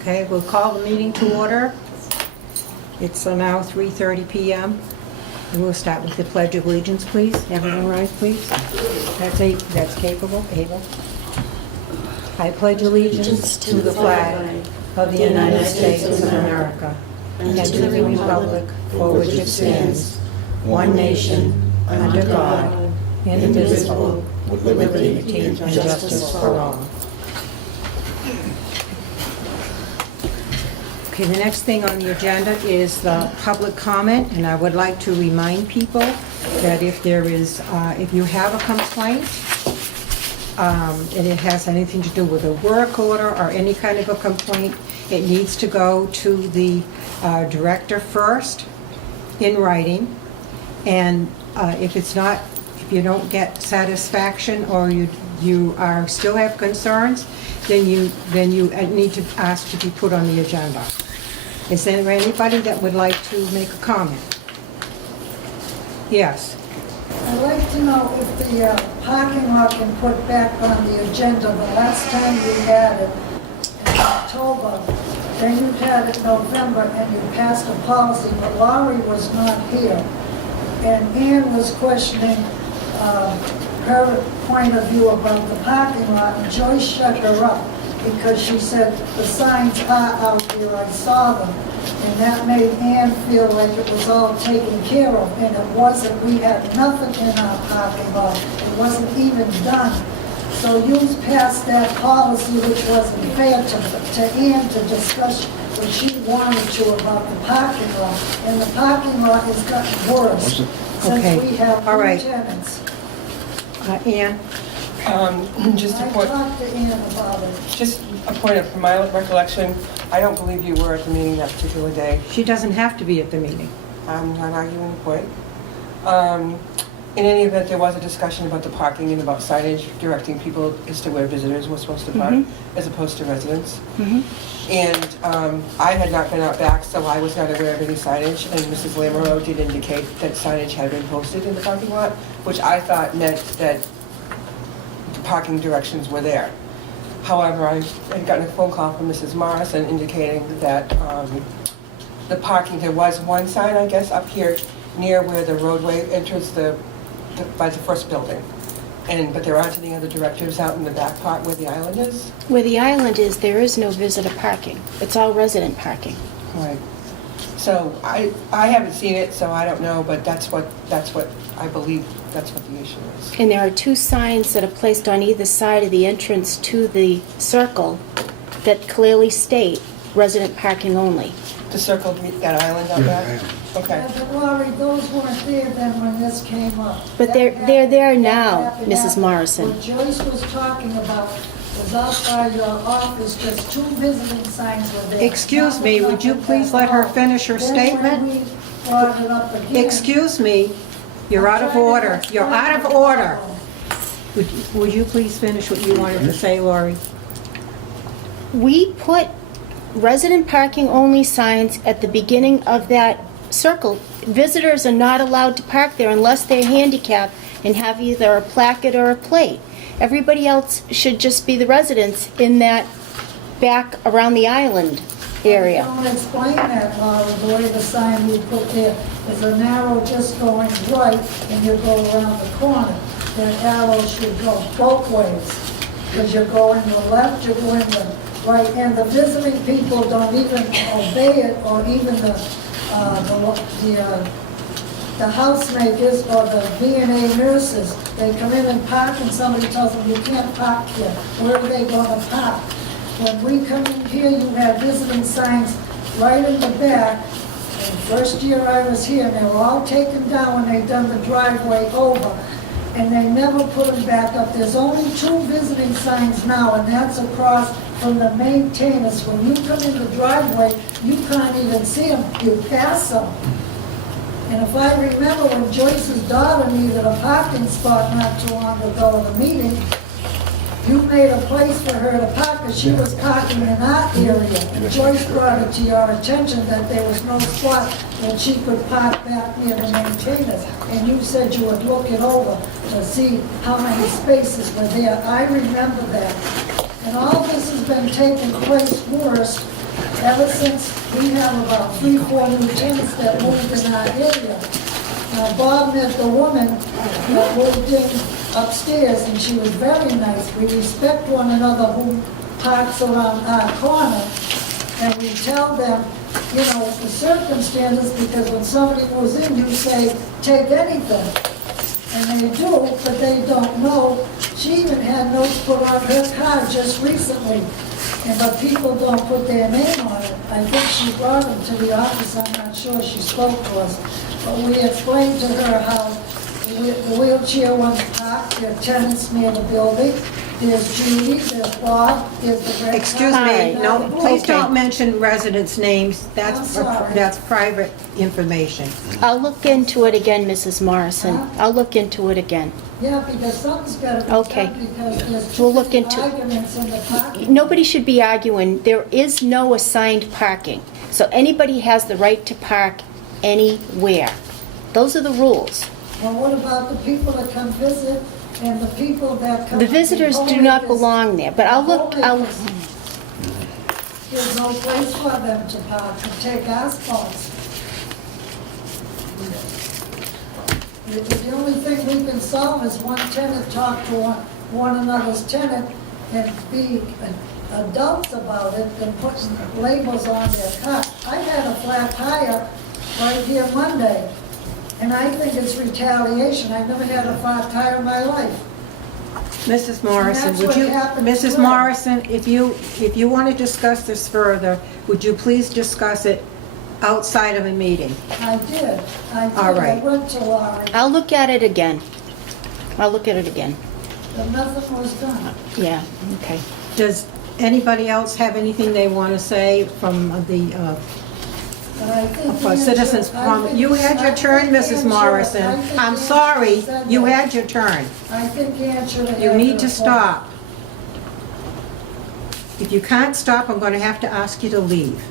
Okay, we'll call the meeting to order. It's now 3:30 p.m. And we'll start with the Pledge of Allegiance, please. Everyone rise, please. That's capable, able. I pledge allegiance to the flag of the United States of America and to the republic for which it stands, one nation, under God, indivisible, with liberty and justice for all. Okay, the next thing on the agenda is the public comment, and I would like to remind people that if you have a complaint, and it has anything to do with a work order or any kind of a complaint, it needs to go to the director first in writing, and if you don't get satisfaction or you still have concerns, then you need to ask to be put on the agenda. Is there anybody that would like to make a comment? Yes. I'd like to know if the parking lot can put back on the agenda. The last time we had it in October, then you had it in November, and you passed a policy, but Laurie was not here. And Ann was questioning her point of view about the parking lot, and Joyce shut her up because she said, the signs are out there, I saw them. And that made Ann feel like it was all taken care of, and it wasn't. We had nothing in our parking lot. It wasn't even done. So you passed that policy, which wasn't fair to Ann to discuss what she wanted to about the parking lot. And the parking lot has gotten worse since we have new tenants. Ann? Just a I point. talked to Ann about it. Just a point of, from my recollection, I don't believe you were at the meeting that particular day. She doesn't have to be at the meeting. I'm not arguing the point. In any event, there was a discussion about the parking and about signage directing people as to where visitors were supposed to park, as opposed to residents. And I had not been out back, so I was not aware of any signage, and Mrs. Lamoureux did indicate that signage had been posted in the parking lot, which I thought meant that the parking directions were there. However, I had gotten a phone call from Mrs. Morrison indicating that the parking, there was one sign, I guess, up here near where the roadway enters by the first building. But there aren't any other directives out in the back part where the island is? Where the island is, there is no visitor parking. It's all resident parking. Right. So I haven't seen it, so I don't know, but that's what I believe, that's what the issue is. And there are two signs that are placed on either side of the entrance to the circle that clearly state resident parking only. The circle, that island out there? Okay. But Laurie, those weren't there then when this came up. But they're there now, That happened Mrs. after. Morrison. What Joyce was talking about was outside your office, just two visiting signs were there. Excuse me, would you please let her finish her statement? Then when we brought it up again. Excuse me, you're out of order. You're out of order. Would you please finish what you wanted to say, Laurie? We put resident parking only signs at the beginning of that circle. Visitors are not allowed to park there unless they're handicapped and have either a placard or a plate. Everybody else should just be the residents in that back around the island area. Don't explain that, Laura, the way the sign we put there is an arrow just going right and you go around the corner. That arrow should go both ways because you're going to the left, you're going to the right, and the visiting people don't even obey it, or even the housemakers or the B&A nurses. They come in and park and somebody tells them, you can't park here. Where are they going to park? When we come in here, you have visiting signs right in the back. And first year I was here, and they were all taken down when they done the driveway over. And they never put them back up. There's only two visiting signs now, and that's across from the maintainers. When you come in the driveway, you can't even see them. You pass them. And if I remember when Joyce's daughter needed a parking spot not too long ago in the meeting, you made a place for her to park because she was parking in our area. And Joyce brought it to your attention that there was no spot that she could park back near the maintainers. And you said you would look it over to see how many spaces were there. I remember that. And all this has been taking place worse ever since we have about 3-4 new tenants that moved in our area. Now, Bob met the woman that moved in upstairs, and she was very nice. We respect one another who parks around our corner, and we tell them, you know, the circumstances, because when somebody moves in, you say, take anything. And they do, but they don't know. She even had notes put on her car just recently, but people don't put their name on it. I think she brought them to the office, I'm not sure she spoke to us. But we explained to her how the wheelchair ones park, there are tenants near the building. There's Judy, there's Bob, there's the red car. Excuse me, no, please Okay. don't mention residents' names. I'm sorry. That's private information. I'll look into it again, Mrs. Morrison. I'll look into it again. Yeah, because something's got to be Okay. done, because there's We'll too look many into- arguments in the parking. Nobody should be arguing. There is no assigned parking. So anybody has the right to park anywhere. Those are the rules. Well, what about the people that come visit and the people that come? The visitors do not belong there, but I'll look, There's no place for them to park, to take our spots. The only thing we can solve is one tenant talk to one another's tenant and be adults about it than putting labels on their car. I had a flat tire right here Monday, and I think it's retaliation. I've never had a flat tire in my life. Mrs. Morrison, That's would what you, happened Mrs. today. Morrison, if you want to discuss this further, would you please discuss it outside of a meeting? I did. All right. I went to Laurie, I'll look at it again. I'll look at it again. but nothing was done. Yeah, okay. Does anybody else have anything they want to say from the But I think for citizens' comment? You had your turn, Mrs. Morrison. I'm sorry, you had your turn. I think Ann should have. You had need her to phone. stop. If you can't stop, I'm going to have to ask you to leave.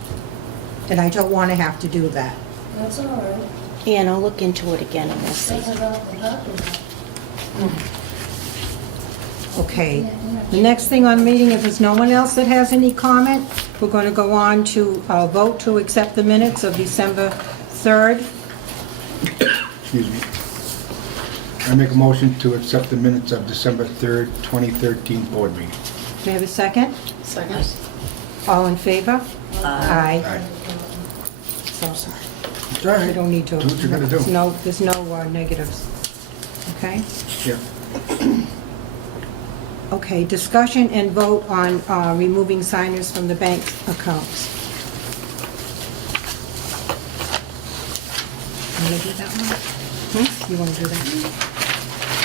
And I don't want to have to do that. That's all right. And I'll look into it again and we'll see. That's about the document. Okay. The next thing on the meeting, if there's no one else that has any comment, we're going to go on to vote to accept the minutes of December 3rd. Excuse me. I make a motion to accept the minutes of December 3rd, 2013 board meeting. Do you have a second? Second. All in favor? Aye. Aye. So, It's all we right. don't need to. Do what you gotta do. There's no negatives. Okay? Yeah. Okay, discussion and vote on removing signers from the bank accounts. You want to do that one? You want to do that one?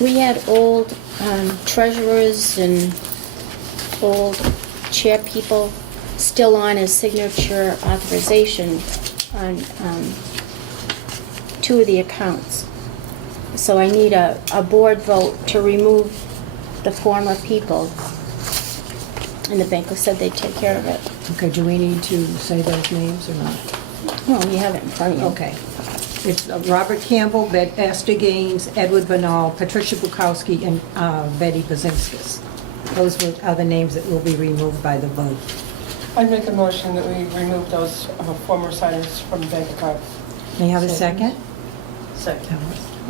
We had old treasurers and old chair people still on as signature authorization on 2 of the accounts. So I need a board vote to remove the former people. And the banker said they'd take care of it. Okay, do we need to say those names or not? Well, you have it in front of you. Okay. It's Robert Campbell, Esther Gaines, Edward Bernal, Patricia Bukowski, and Betty Bazinskis. Those are the names that will be removed by the vote. I'd make a motion that we remove those former signers from the bank account. May I have a second? Second.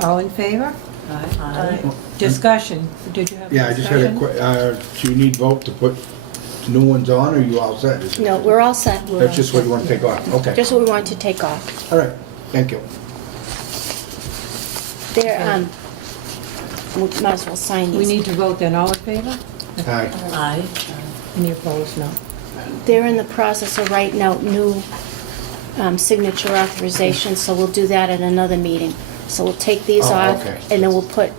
All in favor? Aye. Discussion. Did you have a Yeah, I just had a discussion? do you need vote to put new ones on, or are you all set? Is it- No, we're all set. That's just what you want to take off? Okay. Just what we want to take off. All right, thank you. There, we might as well sign We these. need to vote then. All in favor? Aye. Aye. Any opposed? No. They're in the process of writing out new signature authorizations, so we'll do that at another meeting. So we'll take these Oh, off, okay. and then we'll put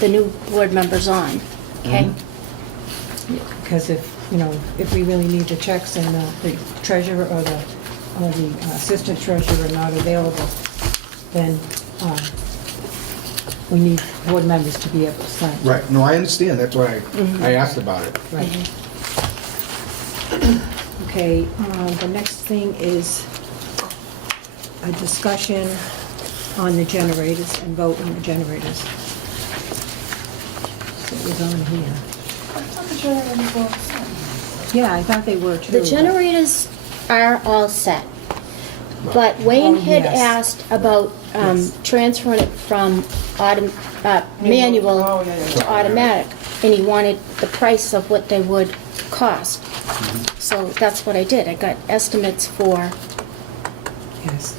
the new board members on, okay? Because if we really need the checks and the treasurer or the assistant treasurer are not available, then we need board members to be able to sign. Right, no, I understand, that's why I asked about it. Right. Okay, the next thing is a discussion on the generators and vote on the generators. So was on here. I thought the generators were outside. Yeah, I thought they were too. The generators are all set. But Wayne Oh, had yes. asked about Yes. transferring it from manual Oh, yeah, yeah. to automatic, and he wanted the price of what they would cost. So that's what I did. I got estimates for, Yes.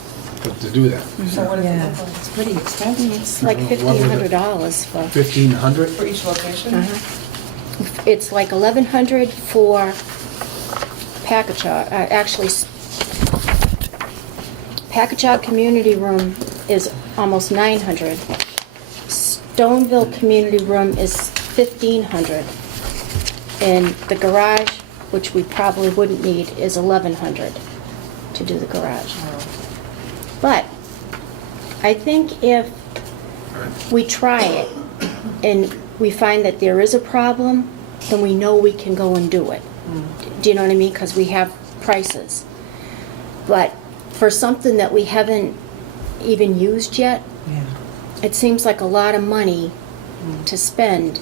to do that. So what does it Yeah, look like? it's pretty expensive. it's like What was it? $1,500 for, 1,500? For each location? it's like 1,100 for Packagug, actually, Packagug Community Room is almost 900. Stoneville Community Room is 1,500. And the garage, which we probably wouldn't need, is 1,100 to do the garage. But I think if we try it and we find that there is a problem, then we know we can go and do it. Do you know what I mean? Because we have prices. But for something that we haven't even used yet, Yeah. it seems like a lot of money to spend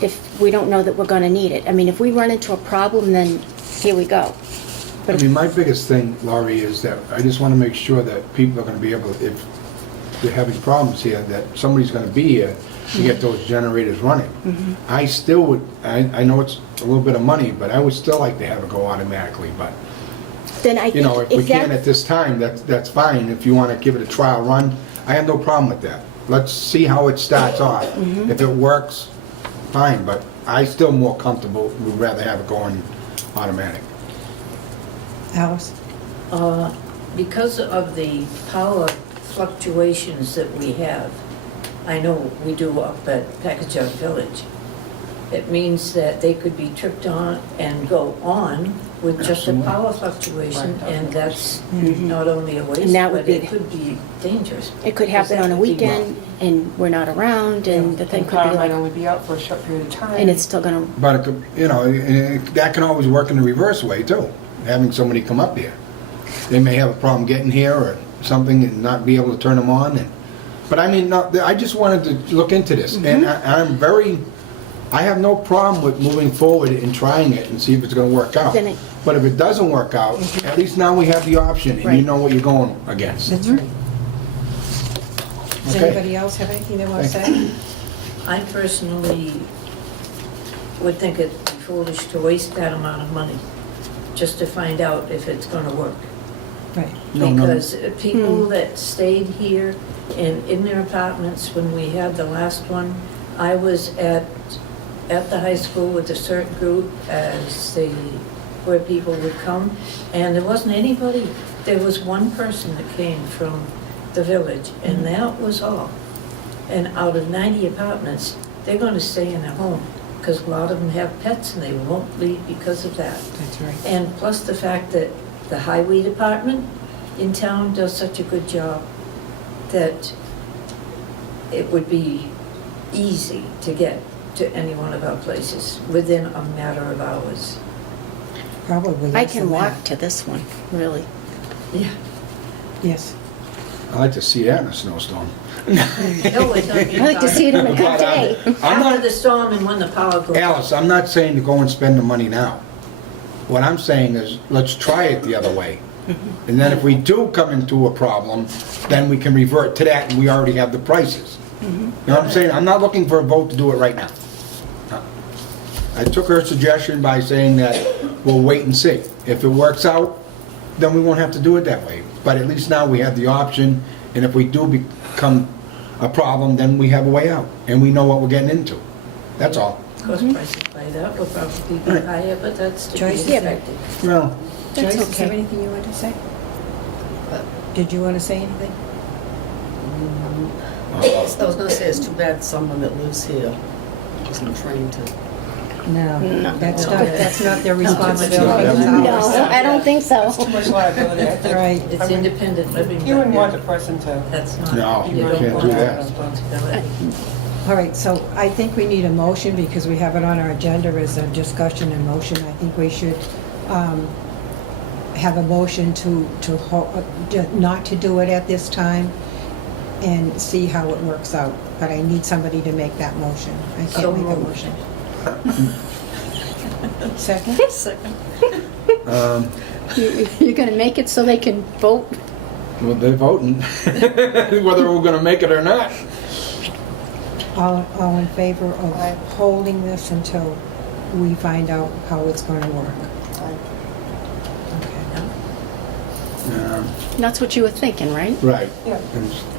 if we don't know that we're going to need it. I mean, if we run into a problem, then here we go. I mean, my biggest thing, Laurie, is that I just want to make sure that people are going to be able, if they're having problems here, that somebody's going to be here to get those generators running. I still would, I know it's a little bit of money, but I would still like to have it go automatically, but, Then I you know, think if we if can that, at this time, that's fine. If you want to give it a trial run, I have no problem with that. Let's see how it starts off. If it works, fine, but I still more comfortable, would rather have it going automatic. Alice? Because of the power fluctuations that we have, I know we do up at Packagug Village, it means that they could be tripped on and go on with just a Absolutely. power fluctuation, Right. and that's not only a waste, And that would but be- it could be dangerous. it could happen on a weekend and we're not around and the thing And could power be might like, only be out for a short period of time. and it's still going to, But, it could, you know, that can always work in the reverse way too, having somebody come up here. They may have a problem getting here or something and not be able to turn them on. But I mean, no, I just wanted to look into this. And I have no problem with moving forward and trying it and see if it's gonna work out. Then it- But if it doesn't work out, at least now we have the option and you Right. know what you're going against. That's right. Does Okay. anybody else have anything they want to say? I personally would think it'd be foolish to waste that amount of money just to find out if it's gonna work. Right. No, no. Because people that stayed here and in their apartments when we had the last one, I was at the high school with a certain group where people would come, and there wasn't anybody, there was one person that came from the village, and that was all. And out of 90 apartments, they're gonna stay in their home, because a lot of them have pets and they won't leave because of that. That's right. And plus the fact that the highway department in town does such a good job that it would be easy to get to any one of our places within a matter of hours. Probably I less can than walk that. to this one, really. Yeah. Yes. I like to see that in a snowstorm. No, it's not I like to see it in a good But, day. I'm After not, the storm and when the power goes. Alice, I'm not saying to go and spend the money now. What I'm saying is, let's try it the other way. And then if we do come into a problem, then we can revert to that and we already have the prices. You know what I'm saying? I'm not looking for a vote to do it right now. I took her suggestion by saying that we'll wait and see. If it works out, then we won't have to do it that way. But at least now we have the option, and if we do become a problem, then we have a way out, and we know what we're getting into. That's all. Of course, prices by that will probably be higher, but that's to be Joyce? Yeah. expected. Well, That's Joyce, is there okay. anything you want to say? Did you want to say anything? I was gonna say, it's too bad someone that lives here isn't trained to. No. No. That's No. not their responsibility. It's No, No, ours. I don't think so. Too much liability, I think. Right. It's I mean, independent living. You wouldn't but want a person to, That's not. No, you you don't can't want do that that. responsibility. All right, so I think we need a motion because we have it on our agenda as a discussion and motion. I think we should have a motion not to do it at this time and see how it works out. But I need somebody to make that motion. I So can't make a moved. motion. Second? Second. You're going to make it so they can vote? Well, they're voting, whether we're gonna make it or not. All in favor of holding this until we find out how it's going to work? Okay. That's what you were thinking, right? Right. Yeah.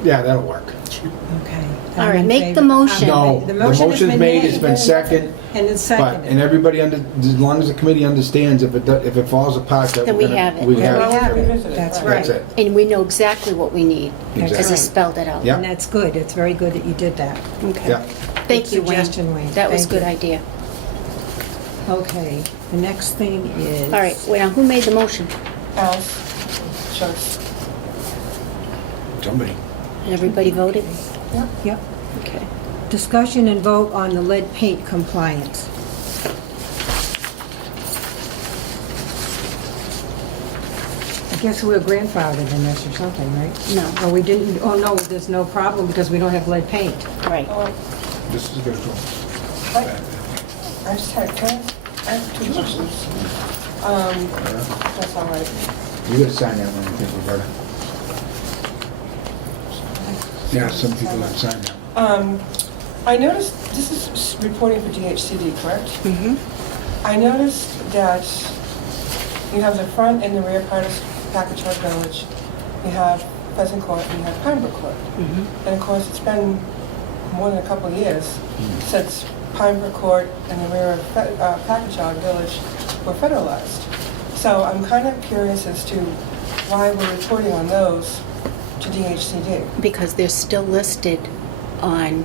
Yeah, that'll work. Okay. All I'm right, in make favor- the motion. No, The the motion has motion's been made, it's been second, And it's but, seconded. and everybody as long as the committee understands, if it falls apart, that Then we're we gonna. have it. We Then have we it. have Revisit it. it, That's right. right. That's it. And we know exactly what we need, Exactly. because he spelled it out. Yeah. And that's good. It's very good that you did that. Okay. Yeah. Thank Good you, Wayne. suggestion, Wayne. That was a Thank good you. idea. Okay, the next thing is... All right, well, now, who made the motion? Alice, Joyce. Somebody. Everybody voted? Yep. Okay. Discussion and vote on the lead paint compliance. I guess we're grandfathered in this or something, right? No. Or we didn't, oh no, there's no problem because we don't have lead paint. Right. This is good. I just had, I have two questions. That's all right. You gotta sign that one, I think, Roberta. Yeah, some people have signed that. I noticed, this is reporting for DHCD, correct? Mm-hmm. I noticed that you have the front and the rear part of Packagug Village. You have Pheasant Court and you have Pinebrook Court. Mm-hmm. And of course, it's been more than a couple of years since Pinebrook Court and the rear of Packagug Village were federalized. So I'm kind of curious as to why we're reporting on those to DHCD. Because they're still listed on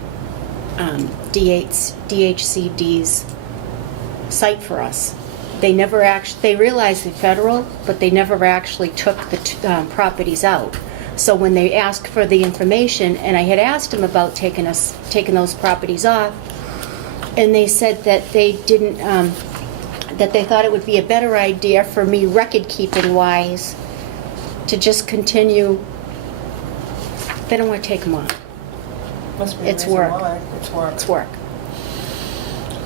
DHCD's site for us. They never actually, they realized they're federal, but they never actually took the properties out. So when they asked for the information, and I had asked them about taking those properties off, and they said that they didn't, that they thought it would be a better idea for me record-keeping wise to just continue. They don't want to take them off. Must be a It's reason work. why. It's work. It's work.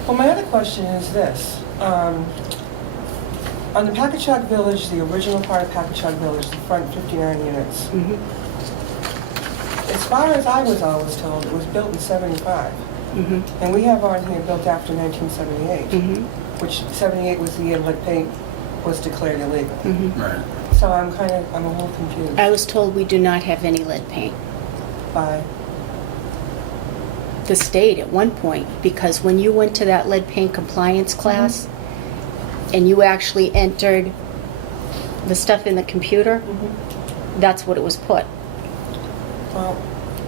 Well, my other question is this. On the Packagug Village, the original part of Packagug Village, the front 59 units, Mhm. as far as I was always told, it was built in 75. Mhm. And we have on here built after 1978, Mhm. which 78 was the year lead paint was declared illegal. Mhm. Right. So I'm a little confused I was told we do not have any lead paint. by, The state at one point, because when you went to that lead paint compliance class and you actually entered the stuff in the computer, that's what it was put. well,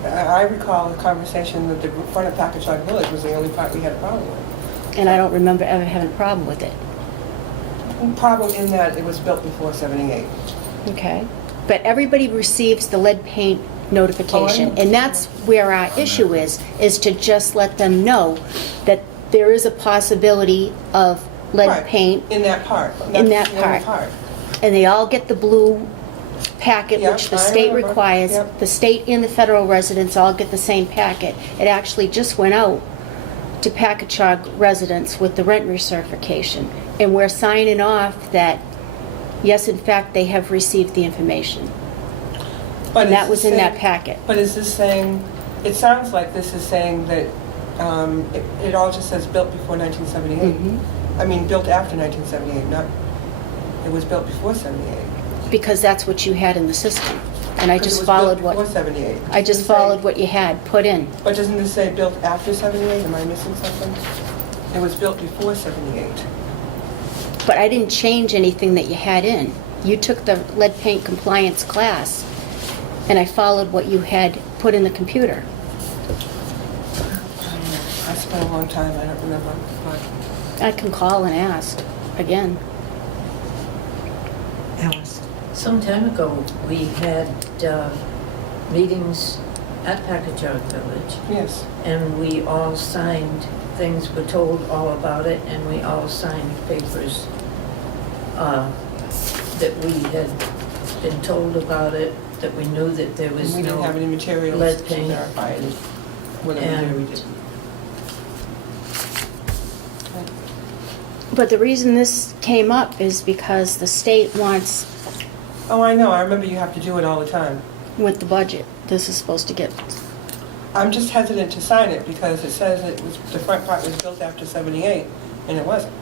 I recall the conversation that the front of Packagug Village was the only part we had a problem with. And I don't remember ever having a problem with it. Problem in that it was built before 78. Okay? But everybody receives the lead paint notification. Oh, I know. And that's where our issue is to just let them know that there is a possibility of lead Right, paint, in that part. In That's that the only part. and they all get the blue packet, Yep, which the I state remember. requires. Yep. The state and the federal residents all get the same packet. It actually just went out to Packagug residents with the rent recertification. And we're signing off that, yes, in fact, they have received the information. But And that is was this in that saying- packet. But is this saying, it sounds like this is saying that it all just says built before 1978. Mhm. I mean, built after 1978, not, it was built before 78. Because that's what you had in the system. And I 'Cause just it was followed built before what, 78. I just Doesn't it say- followed what you had put in. But doesn't this say built after 78? Am I missing something? It was built before 78. But I didn't change anything that you had in. You took the lead paint compliance class, and I followed what you had put in the computer. I spent a long time, I don't remember. But I can call and ask again. Alice? Some time ago, we had meetings at Packagug Village, yes, and we all signed things, were told all about it, and we all signed papers that we had been told about it, that we knew that there was We didn't have any no materials lead to paint. verify it. Whatever we did, we did. But the reason this came up is because the state wants, Oh, I know, I remember you have to do it all the time. with the budget, this is supposed to get, I'm just hesitant to sign it because it says it was, the front part was built after 78, and it wasn't.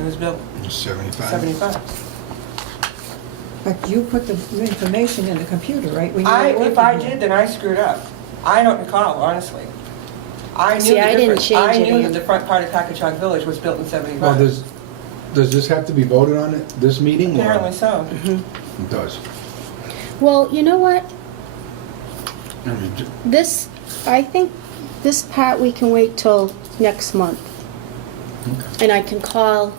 It was built 75. 75. But you put the information in the computer, right? when you were If I working did, then I screwed up. I don't recall, honestly. I knew See, the I didn't difference. change I any knew of that the front part of Packagug Village was built in 75. Well, does this have to be voted on at this meeting? or- Apparently so. It does. well, you know what? I mean, This, I think this part we can wait till next month. And I can call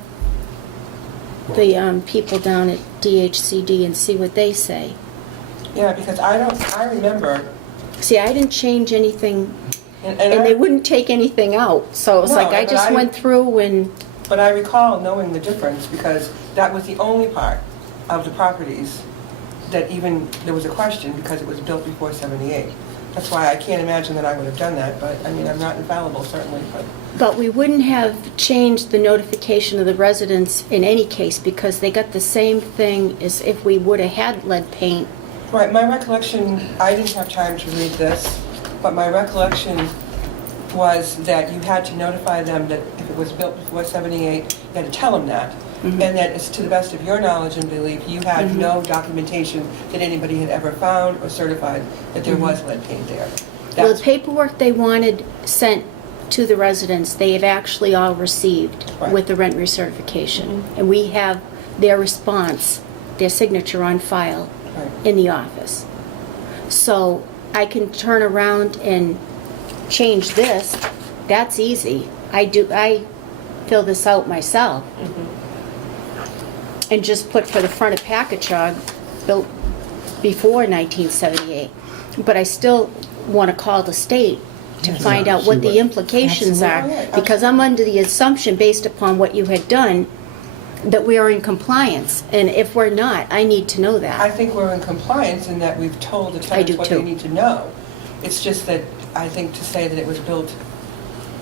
the people down at DHCD and see what they say. Yeah, because I remember, See, I didn't change anything, and and they wouldn't take anything out, so it was No, like I but just I- went through and, but I recall knowing the difference because that was the only part of the properties that even, there was a question because it was built before 78. That's why I can't imagine that I would have done that, but, I mean, I'm not infallible, certainly, but we wouldn't have changed the notification of the residents in any case, because they got the same thing as if we would have had lead paint. Right, my recollection, I didn't have time to read this, but my recollection was that you had to notify them that if it was built before 78, you had to tell them that. And that, it's to the best of your knowledge and belief, you had no documentation that anybody had ever found or certified that there was lead paint there. Well, the That's, paperwork they wanted sent to the residents, they have actually all received Right. with the rent recertification. And we have their response, their signature on file right. in the office. So I can turn around and change this. That's easy. I fill this out myself. And just put for the front of Packagug, built before 1978. But I still want to call the state to Yes. find out See what the what- implications are. Absolutely. Because I'm under the assumption, based upon what you had done, that we are in compliance. And if we're not, I need to know I that. think we're in compliance in that we've told the do tenants what they too. need to know. It's just that, I think to say that it was built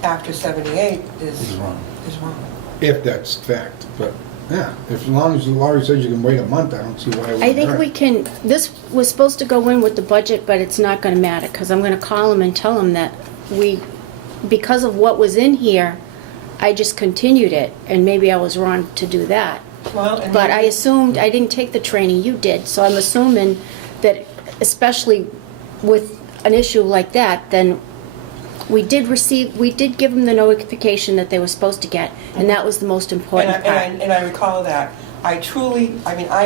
after 78 Is is wrong. wrong. If that's fact, but, yeah, as long as Laurie says you can wait a month, I don't see why it wouldn't I think hurt. we can, this was supposed to go in with the budget, but it's not going to matter, because I'm going to call them and tell them that because of what was in here, I just continued it, and maybe I was wrong to do that. Well, and But I maybe- assumed, I didn't take the training, you did, so I'm assuming that, especially with an issue like that, then we did give them the notification that they were supposed to get, and that was the most important part. And I recall that. I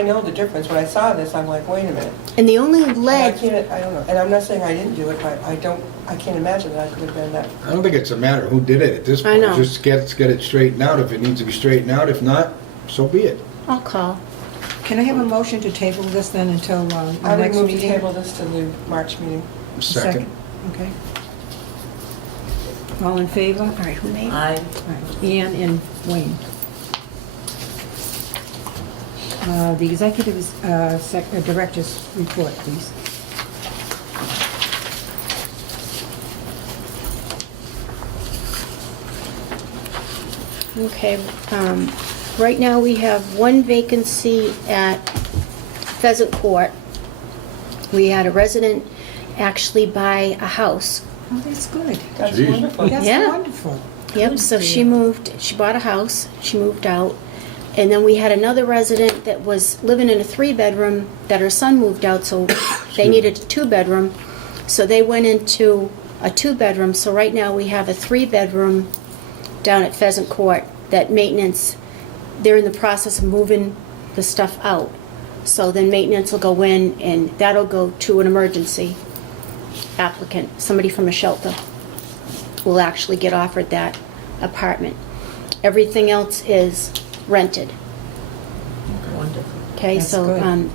know the difference. When I saw this, I'm like, wait a minute. And the only And I lead, can't, I don't know. And I'm not saying I didn't do it, but I can't imagine that I could have done that. I don't think it's a matter of who did it at this I point. know. Just get it straightened out. If it needs to be straightened out, if not, so be it. I'll call. Can I have a motion to table this then until the I would next move to meeting? table this to the March meeting. Second. Okay. All in favor? All right, who made it? I, All right. Ann and Wayne. The executive director's report, please. Okay, right now we have one vacancy at Pheasant Court. We had a resident actually buy a house. Oh, that's good. That's Jeez. wonderful. That's Yeah. wonderful. Yep, so she moved, she bought a house, she moved out. And then we had another resident that was living in a 3-bedroom that her son moved out, so they needed a 2-bedroom. So they went into a 2-bedroom, so right now we have a 3-bedroom down at Pheasant Court that maintenance, they're in the process of moving the stuff out. So then maintenance will go in and that'll go to an emergency applicant, somebody from a shelter will actually get offered that apartment. Everything else is rented. wonderful. Okay, That's so good.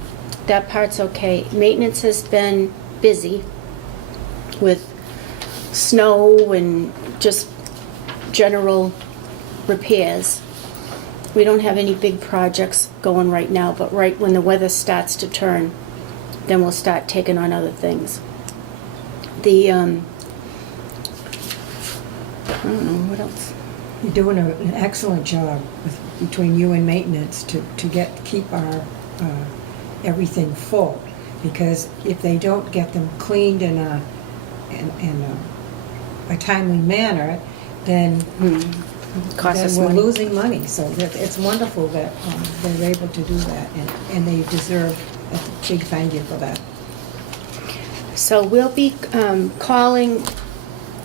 that part's okay. Maintenance has been busy with snow and just general repairs. We don't have any big projects going right now, but right when the weather starts to turn, then we'll start taking on other things. The, I don't know, what else? You're doing an excellent job between you and maintenance to keep our, everything full. Because if they don't get them cleaned in a timely manner, then Costs us we're money. losing money. So it's wonderful that they're able to do that, and they deserve a big thank you for that. So we'll be calling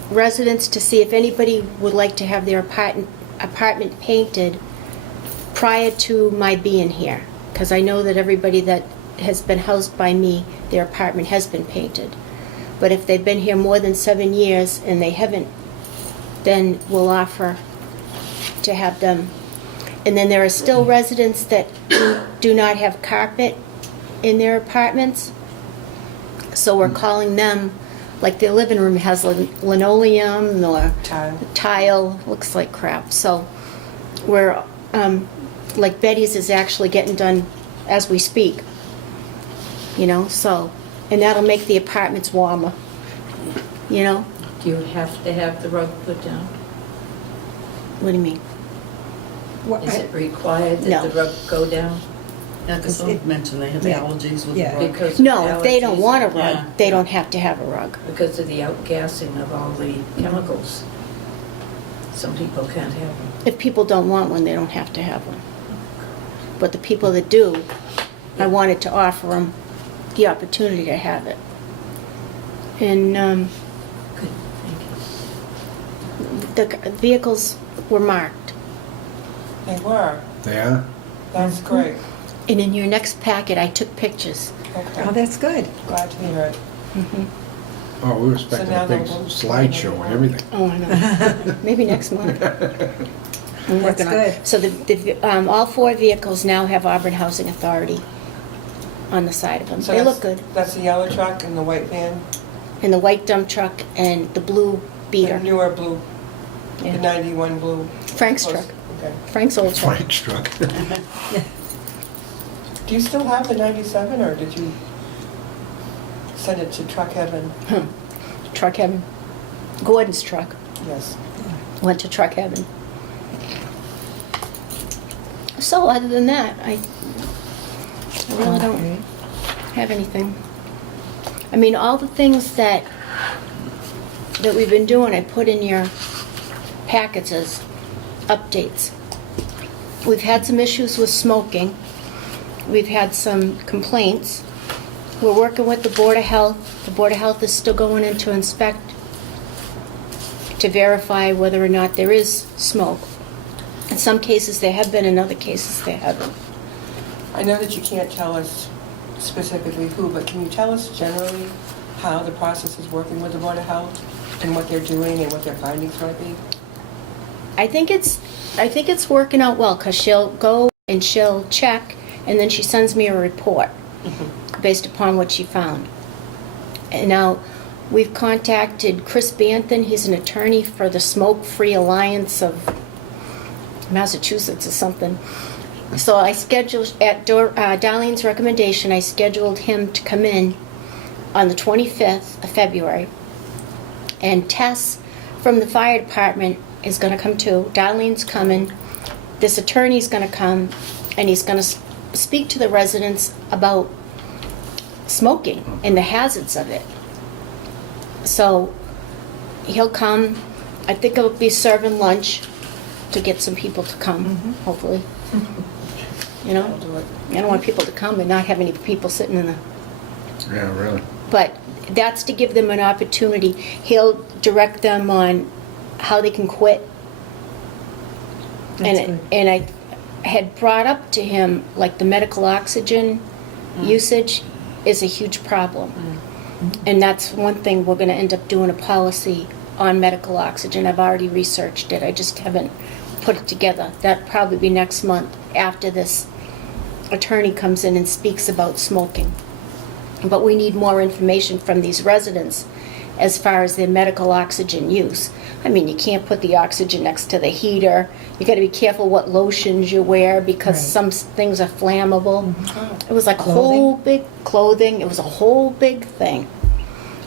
residents to see if anybody would like to have their apartment painted prior to my being here. Because I know that everybody that has been housed by me, their apartment has been painted. But if they've been here more than 7 years and they haven't, then we'll offer to have them. And then there are still residents that do not have carpet in their apartments. So we're calling them, like their living room has linoleum or tile, looks like crap. So we're, like Betty's is actually getting done as we speak. You know, so, and that'll make the apartments warmer, you know? Do you have to have the rug put down? What do you mean? What- Is it required No. that the rug go down? Yeah, because someone mentioned they have Yeah. allergies with Yeah. the rug. Because of No, if they don't allergies? want a rug, Yeah. they don't have to have a rug. Because of the outgassing of all the chemicals. Some people can't have them. If people don't want one, they don't have to have one. But the people that do, I wanted to offer them the opportunity to have it. And Good, thank you. the vehicles were marked. They were. They are? That's great. And in your next packet, I took pictures. Oh, Okay. that's good. Glad to hear it. Oh, we were expecting now a big they'll- slideshow and everything. Oh, I know. Maybe next month. I'm That's working on it. good. So all 4 vehicles now have Auburn Housing Authority on the side of them. So They that's- look good. That's the yellow truck and the white van? And the white dump truck and the blue The beater. newer blue, the Yeah. 91 blue. Frank's truck. Okay. Frank's old truck. Frank's truck. Do you still have the 97, or did you send it to Truck Heaven? Truck heaven. Gordon's truck Yes. went to truck heaven. So other than that, I really don't Okay. have anything. I mean, all the things that we've been doing, I put in your packets as updates. We've had some issues with smoking. We've had some complaints. We're working with the Board of Health. The Board of Health is still going in to inspect to verify whether or not there is smoke. In some cases there have been, in other cases there haven't. I know that you can't tell us specifically who, but can you tell us generally how the process is working with the Board of Health and what they're doing and what their findings might be? I think it's working out well, because she'll go and she'll check, and then she sends me a report based upon what she found. And now, we've contacted Chris Banton. He's an attorney for the Smoke Free Alliance of Massachusetts or something. So I scheduled, at Darlene's recommendation, I scheduled him to come in on the 25th of February. And Tess from the fire department is going to come too. Darlene's coming. This attorney's going to come, and he's going to speak to the residents about smoking and the hazards of it. So he'll come. I think he'll be serving lunch to get some people to come, hopefully. You I'll know, do it. I don't want people to come and not have any people sitting in the... Yeah, really. But that's to give them an opportunity. He'll direct them on how they can quit. That's And good. and I had brought up to him, like, the medical oxygen usage is a huge problem. And that's one thing we're going to end up doing, a policy on medical oxygen. I've already researched it. I just haven't put it together. That'll probably be next month, after this attorney comes in and speaks about smoking. But we need more information from these residents as far as their medical oxygen use. I mean, you can't put the oxygen next to the heater. You got to be careful what lotions you wear because Right. some things are flammable. It was like a Clothing? whole big clothing. It was a whole big thing.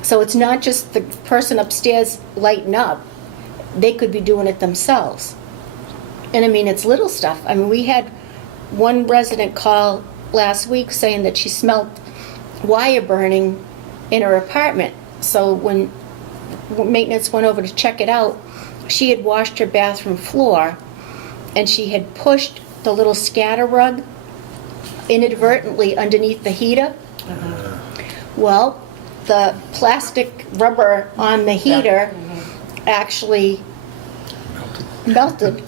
So it's not just the person upstairs lighting up. They could be doing it themselves. And I mean, it's little stuff. I mean, we had one resident call last week saying that she smelled wire burning in her apartment. So when maintenance went over to check it out, she had washed her bathroom floor and she had pushed the little scatter rug inadvertently underneath the heater. Well, the plastic rubber on the heater actually melted,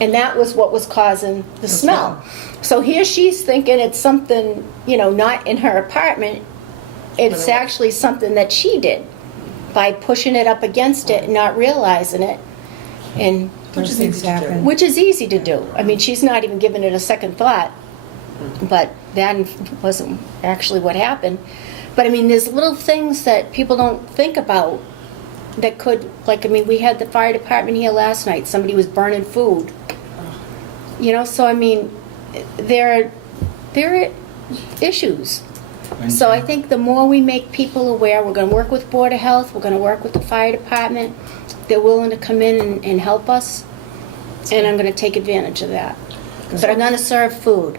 and that was what was causing the smell. So here she's thinking it's something, not in her apartment. It's actually something that she did by pushing it up against it and not realizing it. And Which is Those easy to do. happen. which is easy to do. I mean, she's not even giving it a second thought. But that wasn't actually what happened. But I mean, there's little things that people don't think about that could, we had the fire department here last night. Somebody was burning food. So I mean, there are issues. So I think the more we make people aware, we're going to work with Board of Health, we're going to work with the fire department. They're willing to come in and help us, and I'm going to take advantage of that. But I'm going to serve food.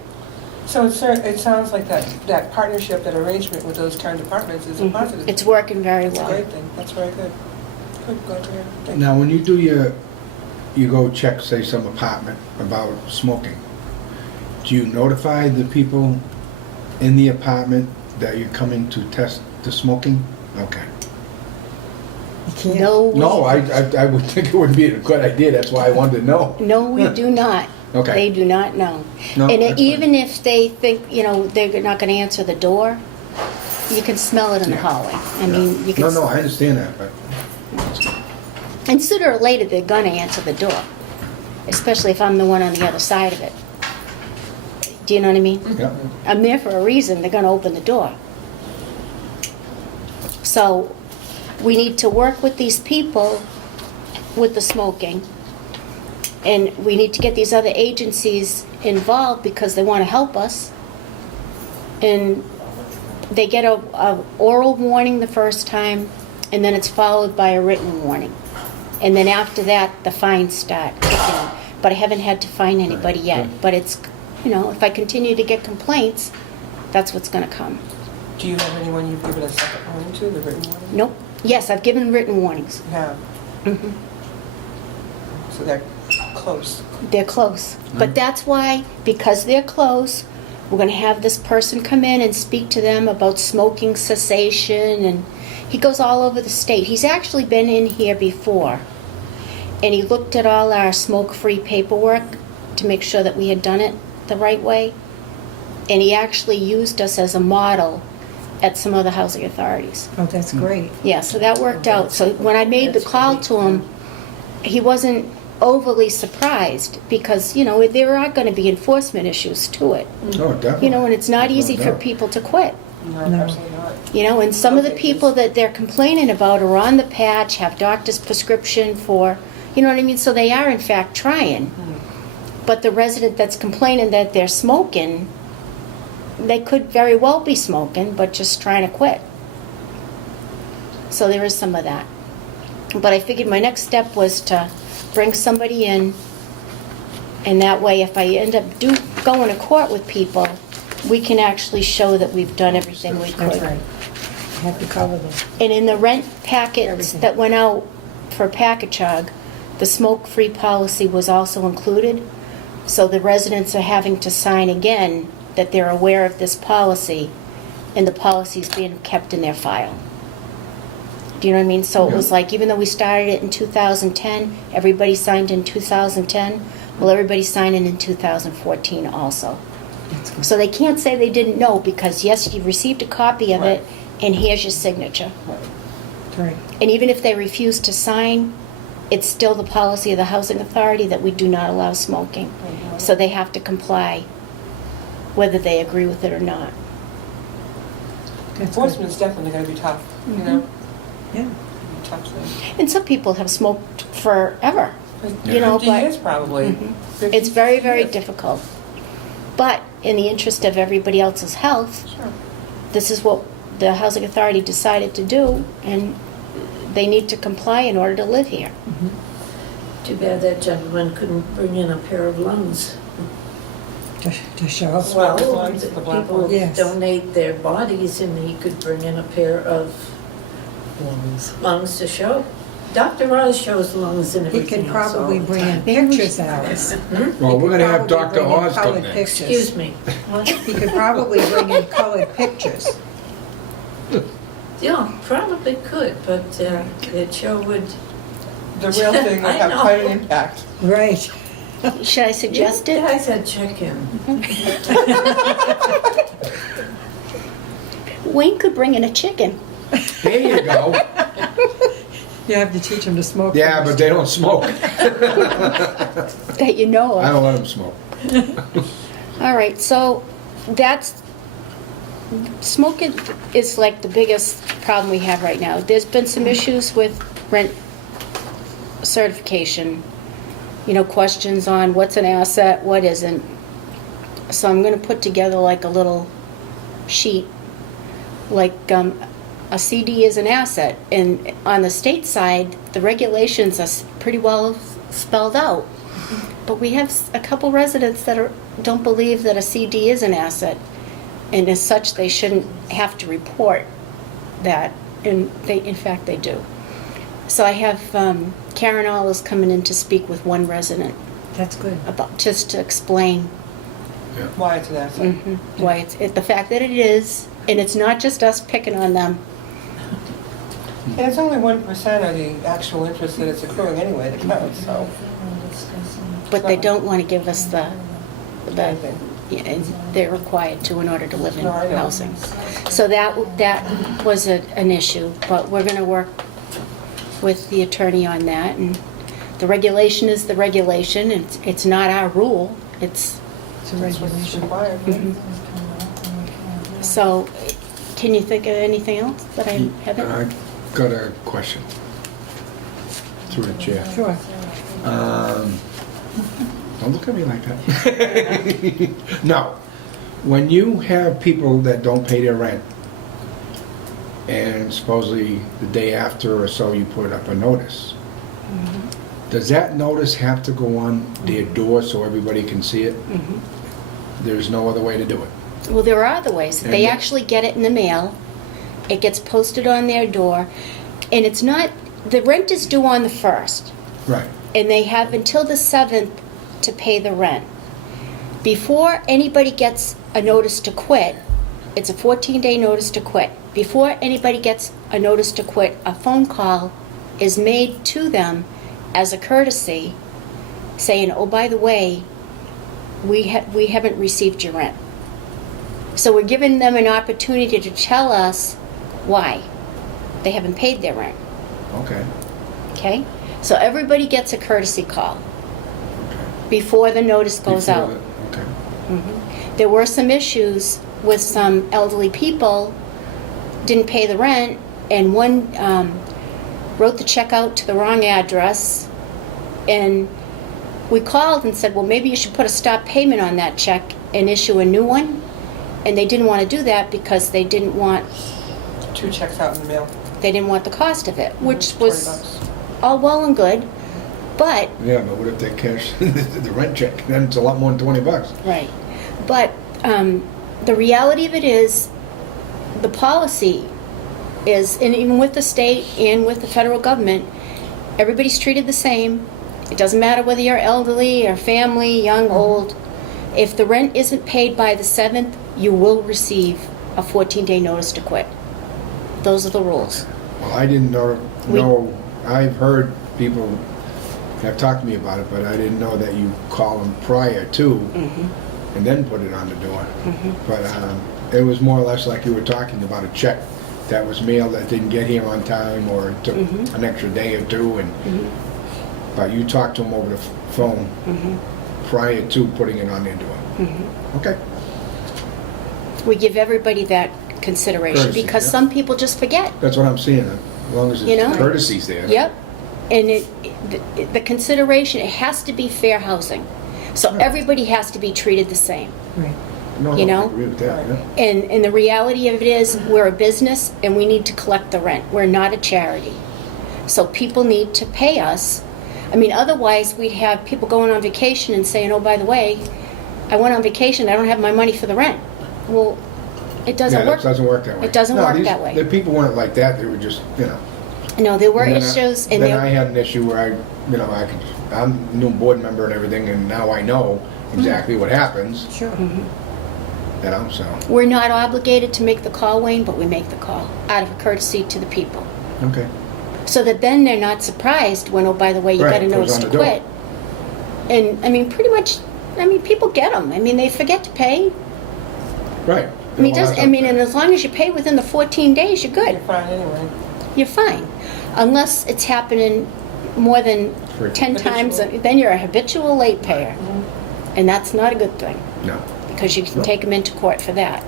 So it sounds like that partnership, that arrangement with those town departments is a positive. It's working very It's a well. great thing. That's very good. Good, glad to hear. Thank you. Now, when you do you go check, say, some apartment about smoking, do you notify the people in the apartment that you're coming to test the smoking? Okay. You can't. No, I would think it would be a good idea, that's why I wanted to know. No, we do not. Okay. They do not know. No, And that's even if they think, they're not going to answer the door, you can smell it in the Yeah. hallway. I mean, you can. No, I understand that, but And sooner or later, they're going to answer the door, especially if I'm the one on the other side of it. Do you know what I mean? yeah. I'm there for a reason. They're going to open the door. So we need to work with these people with the smoking. And we need to get these other agencies involved because they want to help us. And they get a oral warning the first time, and then it's followed by a written warning. And then after that, the fines start kicking in. But I haven't had to fine anybody yet. But it's, if I continue to get complaints, that's what's going to come. Do you have anyone you've given a second warning to, the written warning? Nope. Yes, I've given written warnings. You have. Mhm. So they're close. They're close. But that's why, because they're close, we're going to have this person come in and speak to them about smoking cessation. And he goes all over the state. He's actually been in here before. And he looked at all our smoke-free paperwork to make sure that we had done it the right way. And he actually used us as a model at some other housing authorities. Oh, that's great. Yeah, so that worked out. So when I made the call to him, he wasn't overly surprised because, there are going to be enforcement issues to it. Oh, definitely. And it's not No easy for doubt. people to quit. No, No. absolutely not. And some of the Okay, people that they're complaining about are on the patch, have doctor's prescription for, you know what I mean? So they are in fact trying. But the resident that's complaining that they're smoking, they could very well be smoking, but just trying to quit. So there is some of that. But I figured my next step was to bring somebody in, and that way if I end up going to court with people, we can actually show that we've done everything we could. That's right. Have to cover them. And in the rent packets Everything. that went out for Packagug, the smoke-free policy was also included. So the residents are having to sign again that they're aware of this policy, and the policy's being kept in their file. Do you know what I mean? So it was like, even though we started it in 2010, everybody signed in 2010, well, everybody's signing in 2014 also. So they can't say they didn't know, because yes, you received a copy of it, and here's your signature. Right. And even if they refuse to sign, it's still the policy of the housing authority that we do not allow smoking. So they have to comply, whether they agree with it or not. That's good. Enforcement's definitely going to be tough, you know? Yeah. Absolutely. And some people have smoked forever, you know, 50 but years probably. Mhm. 50, it's very, 60 very years. difficult. But in the interest of everybody else's health, Sure. this is what the Housing Authority decided to do, and they need to comply in order to live here. Too bad that gentleman couldn't bring in a pair of lungs. To show. Well, as long as the black People ones. Yes. donate their bodies and he could bring in a pair of lungs to show. Dr. Oz shows lungs and He everything could else all probably the bring in time. pictures, Alice. Well, we're gonna have He could Dr. probably bring in Oz come colored next. pictures. Excuse me. What? He could probably bring in colored pictures. Yeah, probably could, but it sure would. The real thing would I have know. quite an impact. Right. Should I suggest You it? guys had chicken. Wayne could bring in a chicken. There you go. You have to teach him to smoke. Yeah, first. but they don't smoke. That you know I of. don't let them smoke. All right, so that's, smoking is like the biggest problem we have right now. There's been some issues with rent certification, you know, questions on what's an asset, what isn't. So I'm gonna put together like a little sheet, like a CD is an asset. And on the state side, the regulations are pretty well spelled out. But we have a couple residents that don't believe that a CD is an asset, and as such, they shouldn't have to report that, and in fact, they do. So I have Karen All coming in to speak with one resident That's good. about, just to explain Why it's an asset. why the fact that it is, and it's not just us picking on them. And it's only 1% of the actual interest that it's accruing anyway that counts, so. But they don't want to give us the Anything. yeah, and they're required to in order to live in No, I know. housing. So that was an issue, but we're going to work with the attorney on that. And the regulation is the regulation. It's not our rule. It's a That's what's regulation. required. So, can you think of anything else that I haven't? I've got a question. Through the chair. Sure. Don't look at me like that. No. When you have people that don't pay their rent, and supposedly the day after or so you put up a notice, does that notice have to go on their door so everybody can see it? There's no other way to do it. Well, there are other ways. They And- actually get it in the mail. It gets posted on their door, and it's not. The rent is due on the 1st. Right. And they have until the 7th to pay the rent. Before anybody gets a notice to quit, it's a 14-day notice to quit. Before anybody gets a notice to quit, a phone call is made to them as a courtesy saying, oh, by the way, we haven't received your rent. So we're giving them an opportunity to tell us why they haven't paid their rent. Okay. Okay? So everybody gets a courtesy call before the notice goes Before out. the- Okay. There were some issues with some elderly people, didn't pay the rent, and one wrote the check out to the wrong address, and we called and said, well, maybe you should put a stop payment on that check and issue a new one. And they didn't want to do that because they didn't want 2 checks out in the mail. the cost of it, which 20 was bucks. all well and good, but Yeah, but what if they cash the rent check? Then it's a lot more than $20. right. But the reality of it is, the policy is, and even with the state and with the federal government, everybody's treated the same. It doesn't matter whether you're elderly or family, young, old. If the rent isn't paid by the 7th, you will receive a 14-day notice to quit. Those are the rules. Well, I didn't know, I've heard people have talked to me about it, but I didn't know that you call them prior to and then put it on the door. But it was more or less like you were talking about a check that was mailed that didn't get here on time, or it took an extra day or two, and but you talked to them over the phone prior to putting it on their door. Okay. We give everybody that consideration Courtesy, because yeah. some people just forget. That's what I'm seeing. As long as You know? it's courtesies there. Yep. And the consideration, it has to be fair housing. So everybody has to be treated the same. Right. No, You no, I know? agree with that, yeah. And the reality of it is, we're a business and we need to collect the rent. We're not a charity. So people need to pay us. I mean, otherwise, we'd have people going on vacation and saying, oh, by the way, I went on vacation, I don't have my money for the rent. Well, it doesn't Yeah, work. that doesn't work that way. It doesn't No, work these- that way. The people weren't like that, they were just, you know. No, there were And then issues, and Then I there, had an issue where I'm a new board member and everything, and now I know exactly what happens, Sure. you know, so. we're not obligated to make the call, Wayne, but we make the call out of a courtesy to the people. Okay. So that then they're not surprised when, oh, by the way, you Right, got a it goes notice on to the door. quit. And, I mean, pretty much, I mean, people get them. I mean, they forget to pay. Right. I mean, and as long as you pay within the 14 days, you're You're good. fine anyway. You're fine. Unless it's happening more than For- 10 times, Habitual. then you're a habitual late payer. And that's not a good thing, No. because you can No. take them into court for that.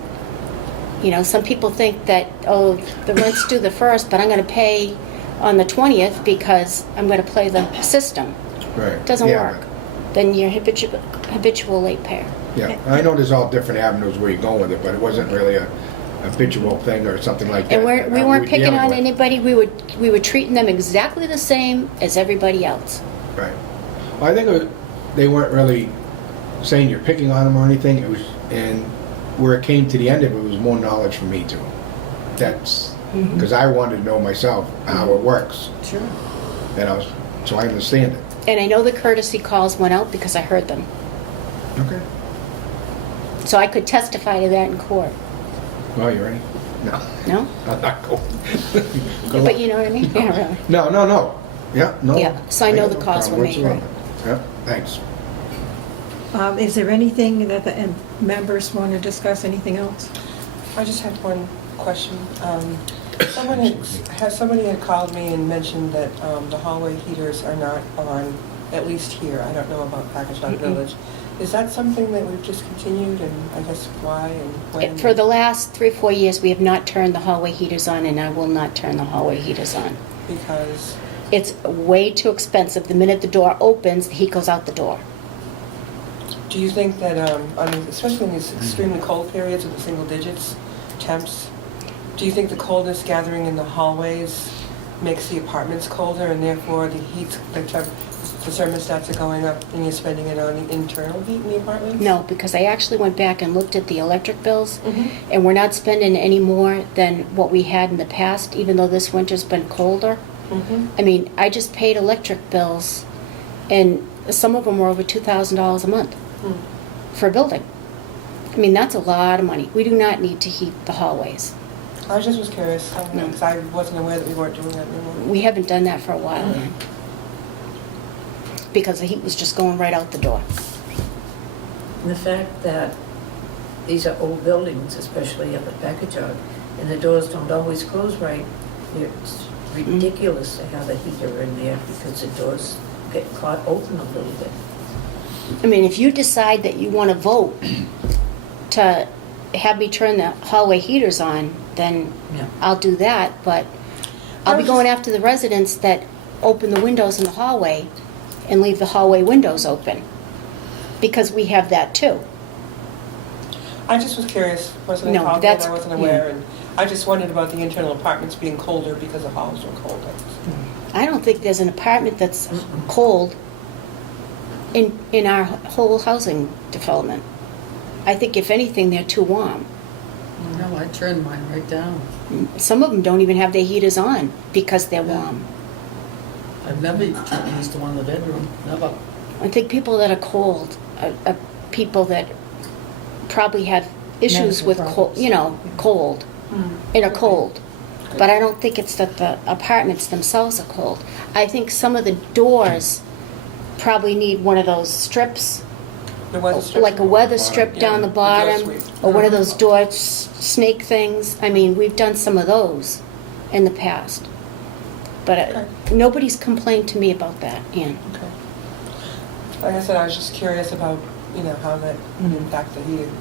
You know, some people think that, oh, the rent's due the 1st, but I'm going to pay on the 20th because I'm going to play the system. Right. It doesn't Yeah, work. Then you're habitual late payer. Yeah, I know there's all different avenues where you're going with it, but it wasn't really a habitual thing or something like that. And we that weren't were picking dealing on with. anybody. We were treating them exactly the same as everybody else. Right. Well, I think they weren't really saying you're picking on them or anything. It was, and where it came to the end of it, was more knowledge from me too. That's because I wanted to know myself how it works, Sure. you know, so I understand it. And I know the courtesy calls went out because I heard them. Okay. So I could testify to that in court. Well, you ready? No, No? I'm not going. Go But on. you know what I mean? Yeah, really. No. Yeah, no. Yeah, so I know got the no calls problem were made. whatsoever. Yeah, thanks. Is there anything that the members want to discuss, anything else? I just had one question. Somebody had called me and mentioned that the hallway heaters are not on, at least here. I don't know about Packagug Village. Is that something that we've discontinued, and I guess why and when? For the last 3 or 4 years, we have not turned the hallway heaters on, and I will not turn the hallway heaters on. Because, It's way too expensive. The minute the door opens, the heat goes out the door. do you think that, especially in these extremely cold periods with the single digits temps, do you think the coldness gathering in the hallways makes the apartments colder, and therefore the thermostats are going up, and you're spending it on the internal heat in the apartments? No, because I actually went back and looked at the electric bills, Mhm. and we're not spending any more than what we had in the past, even though this winter's been colder. Mhm. I mean, I just paid electric bills, and some of them were over $2,000 a month Mm. for a building. I mean, that's a lot of money. We do not need to heat the hallways. I just was curious, No. because I wasn't aware that we weren't doing that anymore. We haven't done that for a while now, because the heat was just going right out the door. The fact that these are old buildings, especially up at Packagug, and the doors don't always close right, it's ridiculous to have a heater in there because the doors get caught open a little bit. I mean, if you decide that you want to vote to have me turn the hallway heaters on, then Yeah. I'll do that, but I'll be going after the residents that open the windows in the hallway and leave the hallway windows open, because we have that too. I just was curious, wasn't No, involved, and that's- I wasn't aware, and I just wondered about the internal apartments being colder because the halls were colder. I don't think there's an apartment that's cold in our whole housing development. I think if anything, they're too warm. No, I turned mine right down. Some of them don't even have their heaters on because they're warm. I've never used the one in the bedroom, never. I think people that are cold are people that probably have issues Medical with problems. cold, and are cold. But I don't think it's that the apartments themselves are cold. I think some of the doors probably need one of those strips, The weather strip. like a weather strip Yeah, down the the door bottom, sweep. or one of those door snake things. I mean, we've done some of those in the past. But Okay. nobody's complained to me about that, Ann. Okay. Like I said, I was just curious about, how that would impact the heating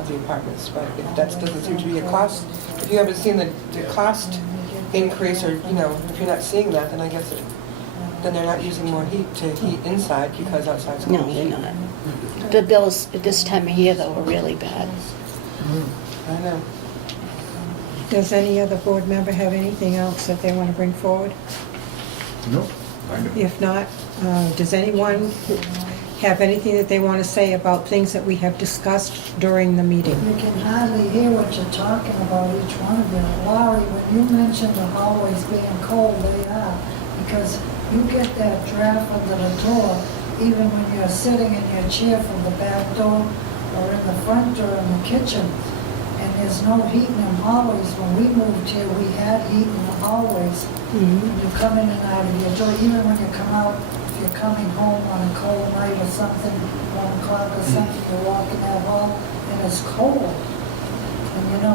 of the apartments, but if that doesn't seem to be a cost, if you haven't seen the cost increase, or, you know, if you're not seeing that, then I guess then they're not using more heat to heat inside because outside's cold. No, they're not. The bills at this time of year, though, are really bad. I know. Does any other board member have anything else that they want to bring forward? No, I don't. If not, does anyone have anything that they want to say about things that we have discussed during the meeting? You can hardly hear what you're talking about, each one of you. Laurie, when you mentioned the hallways being cold, they are, because you get that draft under the door, even when you're sitting in your chair from the back door or in the front door in the kitchen, and there's no heat in them hallways. When we moved here, we had heat in the hallways. When you come in and out of your door, even when you come out, if you're coming home on a cold night or something, 1 o'clock or something, you walk in that hall, and it's cold. And you know,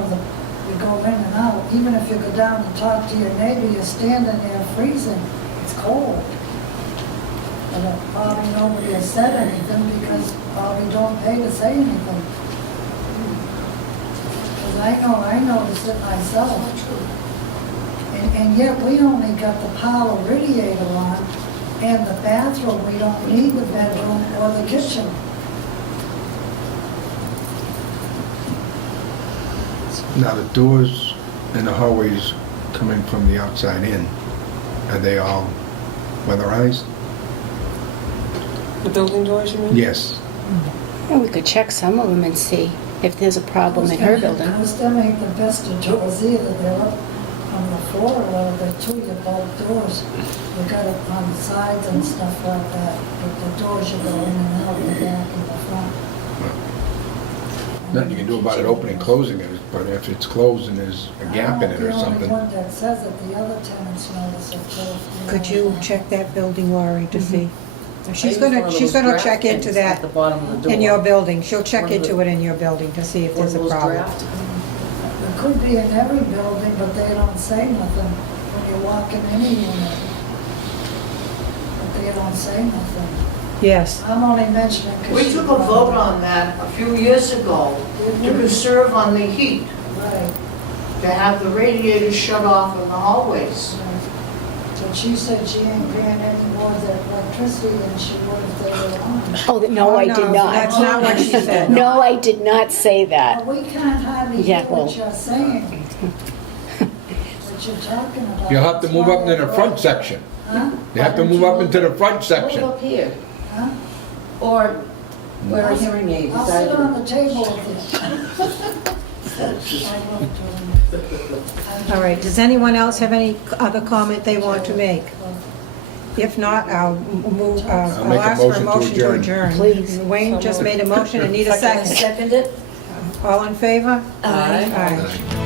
you go in and out, even if you go down and talk to your neighbor, you're standing there freezing, it's cold. And probably nobody has said anything because probably don't pay to say anything. Because I noticed it myself. And yet we only got the power radiator on, and the bathroom, we don't need the bedroom or the kitchen. Now, the doors and the hallways coming from the outside in, are they all weatherized? The building doors, you mean? Yes. Well, we could check some of them and see if there's a problem in her building. Most of them ain't the best of doors either, they're up on the floor a little bit too, your both doors. You got it on the sides and stuff like that, but the doors you go in and out, the back and the front. Nothing you can do about it opening and closing it, but if it's closed and there's a gap in it or I'm something. the only one that says it, the other tenants notice it too. Could you check that building, Laurie, to see? She's I use one of she's those gonna draft check into things that At the bottom of the door. in your building. She'll check One of the- into it in your building to see if One of there's a those problem. draft. It could be in every building, but they don't say nothing when you walk in any unit. But they don't say nothing. Yes. I'm only mentioning because. We took a vote on that a few years ago to conserve on the heat, Right, to have the radiators shut off in the hallways. right. But she said she ain't paying any more than electricity than she would if they were on. Oh, no, I did not. That's not what she said. No, I did not say that. But we can't hardly Yeah, hear well. what you're saying. What you're talking about. You'll have to That's move why up into the they're front broke. section. Huh? You have to move up into the front Move section. up here, Huh? or wear a hearing aid. I'll sit on the table with you. I love doing it. All right, does anyone else have any other comment they want to make? If not, I'll make I'll a ask for a motion to motion to adjourn. adjourn. Please. Wayne just made a motion and need a Second, second. second it? All in favor? Aye. Aye.